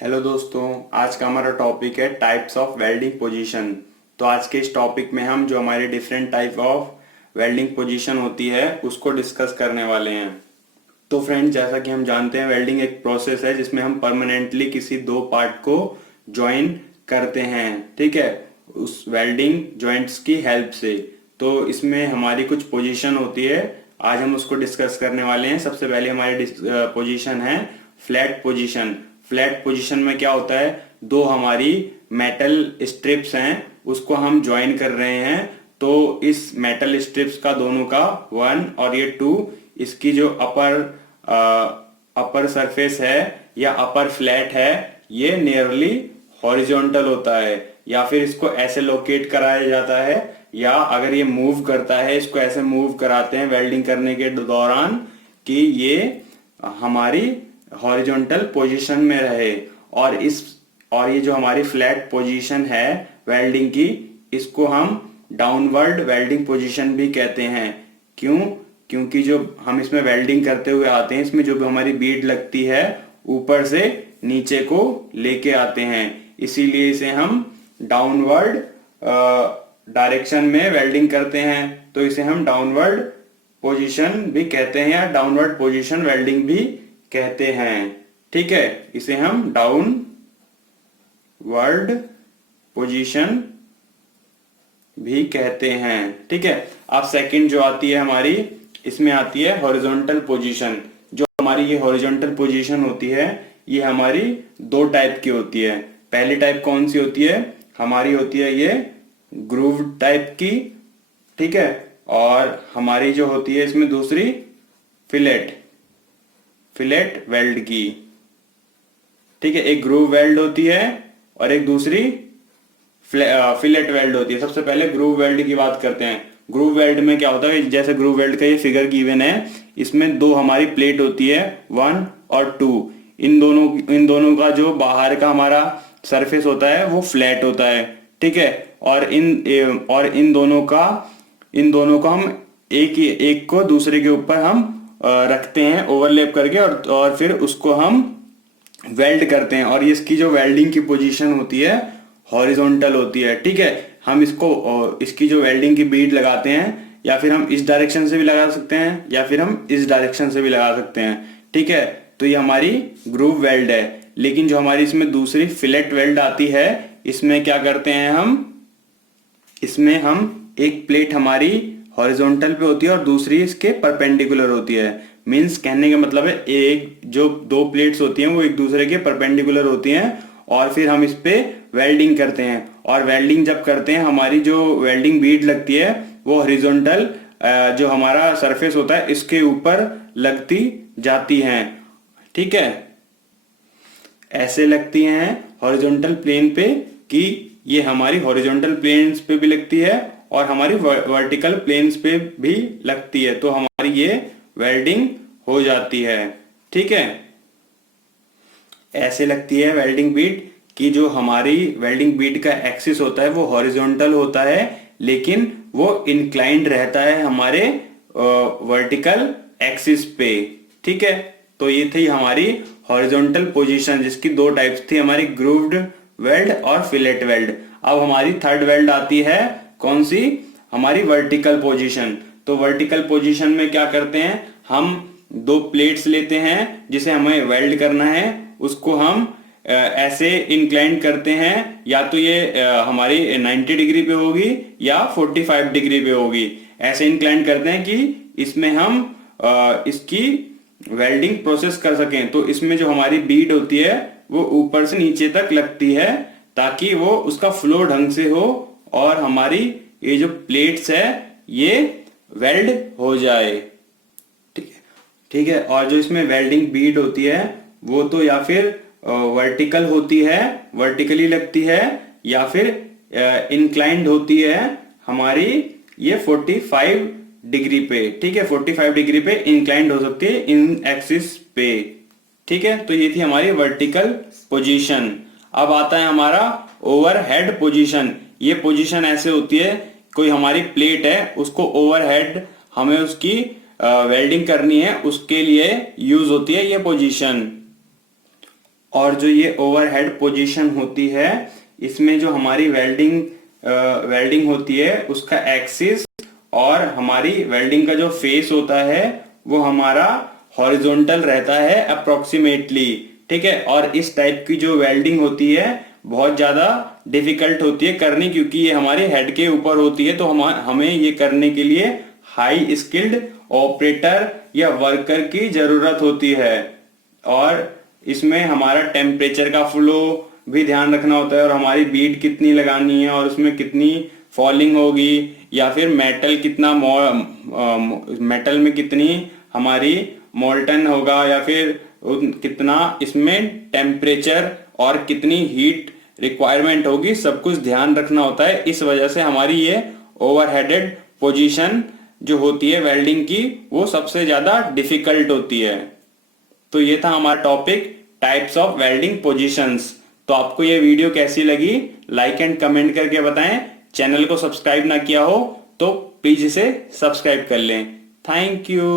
Hello दोस्तों, आज का हमारा टॉपिक है टाइप्स ऑफ वेल्डिंग पोजीशन। तो आज के इस टॉपिक में हम जो हमारे different type of welding position होती है उसको डिस्कस करने वाले हैं। तो फ्रेंड्स, जैसा कि हम जानते हैं वेल्डिंग एक प्रोसेस है जिसमें हम परमानेंटली किसी दो पार्ट को ज्वाइन करते हैं, ठीक है, उस वेल्डिंग जॉइंट्स की हेल्प से। तो इसमें हमारी कुछ पोजीशन होती है, आज हम उसको डिस्कस करने वाले हैं। सबसे पहले हमारी पोजीशन है फ्लैट पोजीशन। फ्लैट पोजीशन में क्या होता है, दो हमारी मेटल स्ट्रिप्स हैं उसको हम ज्वाइन कर रहे हैं। तो इस मेटल स्ट्रिप्स का दोनों का 1 और ये 2, इसकी जो अपर सरफेस है या अपर फ्लैट है ये नियरली हॉरिजॉन्टल होता है, या फिर इसको ऐसे लोकेट कराया जाता है, या अगर ये मूव करता है इसको ऐसे मूव कराते हैं वेल्डिंग करने के दौरान कि ये हमारी हॉरिजॉन्टल पोजीशन में रहे। और ये जो हमारी फ्लैट पोजीशन है वेल्डिंग की, इसको हम डाउनवर्ड वेल्डिंग पोजीशन भी कहते हैं। क्यों? क्योंकि जो हम इसमें वेल्डिंग करते हुए आते हैं, इसमें जो भी हमारी बीड लगती है ऊपर से नीचे को लेके आते हैं, इसीलिए इसे हम डाउनवर्ड डायरेक्शन में वेल्डिंग करते हैं। तो इसे हम डाउनवर्ड पोजीशन भी कहते हैं या डाउनवर्ड पोजीशन वेल्डिंग भी कहते हैं, ठीक है। इसे हम डाउनवर्ड पोजीशन भी कहते हैं, ठीक है। अब सेकंड जो आती है हमारी, इसमें आती है हॉरिजॉन्टल पोजीशन। जो हमारी ये हॉरिजॉन्टल पोजीशन होती है ये हमारी दो टाइप की होती है। पहली टाइप कौन सी होती है, हमारी होती है ये ग्रूव टाइप की, ठीक है। और हमारी जो होती है इसमें दूसरी फिलेट वेल्ड की, ठीक है। एक ग्रूव वेल्ड होती है और एक दूसरी फिलेट वेल्ड होती है। सबसे पहले ग्रूव वेल्ड की बात करते हैं। ग्रूव वेल्ड में क्या होता है, जैसे ग्रूव वेल्ड का ये फिगर गिवन है, इसमें दो हमारी प्लेट होती है 1 और 2। इन दोनों का जो बाहर का हमारा सरफेस होता है वो फ्लैट होता है, ठीक है। और इन दोनों का हम एक को दूसरे के ऊपर हम रखते हैं ओवरलैप करके, और फिर उसको हम वेल्ड करते हैं। और इसकी जो वेल्डिंग की पोजीशन होती है हॉरिजॉन्टल होती है, ठीक है। हम इसकी जो वेल्डिंग की बीड लगाते हैं, या फिर हम इस डायरेक्शन से भी लगा सकते हैं या फिर हम इस डायरेक्शन से भी लगा सकते हैं, ठीक है। तो ये हमारी ग्रूव वेल्ड है। लेकिन जो हमारी इसमें दूसरी फिलेट वेल्ड आती है, इसमें क्या करते हैं इसमें हम एक प्लेट हमारी हॉरिजॉन्टल पे होती है और दूसरी इसके परपेंडिकुलर होती है। मींस कहने का मतलब है एक जो दो प्लेट्स होती हैं वो एक दूसरे के परपेंडिकुलर होती हैं, और फिर हम इस पे वेल्डिंग करते हैं। और वेल्डिंग जब करते हैं, हमारी जो वेल्डिंग बीड लगती है वो हॉरिजॉन्टल जो हमारा सरफेस होता है इसके ऊपर लगती जाती हैं, ठीक है। ऐसे लगती हैं हॉरिजॉन्टल प्लेन पे कि ये हमारी हॉरिजॉन्टल प्लेन्स पे भी लगती है और हमारी वर्टिकल प्लेन्स पे भी लगती है। तो हमारी ये वेल्डिंग हो जाती है, ठीक है। ऐसे लगती है वेल्डिंग बीड कि जो हमारी वेल्डिंग बीड का एक्सिस होता है वो हॉरिजॉन्टल होता है, लेकिन वो इंक्लाइंड रहता है हमारे वर्टिकल एक्सिस पे, ठीक है। तो ये थी हमारी हॉरिजॉन्टल पोजीशन, जिसकी दो टाइप्स थी, हमारी ग्रूव्ड वेल्ड और फिलेट वेल्ड। अब हमारी थर्ड वेल्ड आती है, कौन सी, हमारी वर्टिकल पोजीशन। तो वर्टिकल पोजीशन में क्या करते हैं, हम दो प्लेट्स लेते हैं जिसे हमें वेल्ड करना है, उसको हम ऐसे इंक्लाइन करते हैं, या तो ये हमारी 90 डिग्री पे होगी या 45 डिग्री पे होगी। ऐसे इंक्लाइन करते हैं कि इसमें हम इसकी वेल्डिंग प्रोसेस कर सकें। तो इसमें जो हमारी बीड होती है वो ऊपर से नीचे तक लगती है, ताकि वो उसका फ्लो ढंग से हो और हमारी ये जो प्लेट्स है ये वेल्ड हो जाए, ठीक है। और जो इसमें वेल्डिंग बीड होती है वो तो या फिर वर्टिकल होती है, वर्टिकली लगती है, या फिर इंक्लाइंड होती है हमारी ये 45 डिग्री पे, ठीक है। 45 डिग्री पे इंक्लाइंड हो सकती है इन एक्सिस पे, ठीक है। तो ये थी हमारी वर्टिकल पोजीशन। अब आता है हमारा ओवरहेड पोजीशन। ये पोजीशन ऐसे होती है, कोई हमारी प्लेट है उसको ओवरहेड हमें उसकी वेल्डिंग करनी है, उसके लिए यूज होती है ये पोजीशन। और जो ये ओवरहेड पोजीशन होती है, इसमें जो हमारी वेल्डिंग होती है उसका एक्सिस और हमारी वेल्डिंग का जो फेस होता है वो हमारा हॉरिजॉन्टल रहता है अप्रोक्सीमेटली, ठीक है। और इस टाइप की जो वेल्डिंग होती है बहुत ज्यादा डिफिकल्ट होती है करनी, क्योंकि ये हमारे हेड के ऊपर होती है, तो हमें ये करने के लिए हाई स्किल्ड ऑपरेटर या वर्कर की जरूरत होती है। और इसमें हमारा टेम्परेचर का फ्लो भी ध्यान रखना होता है, और हमारी बीट कितनी लगानी है और उसमें कितनी फॉलिंग होगी, या फिर मेटल में कितनी हमारी मोल्टन होगा, या फिर कितना इसमें टेम्परेचर और कितनी हीट रिक्वायरमेंट होगी, सब कुछ ध्यान रखना होता है। इस वजह से हमारी ये ओवरहेडेड पोजीशन जो होती है वेल्डिंग की वो सबसे ज्यादा डिफिकल्ट होती है। तो ये था हमारा topic types of welding positions. तो आपको ये वीडियो कैसी लगी लाइक एंड कमेंट करके बताएं। चैनल को सब्सक्राइब ना किया हो तो प्लीज इसे सब्सक्राइब कर लें। Thank you.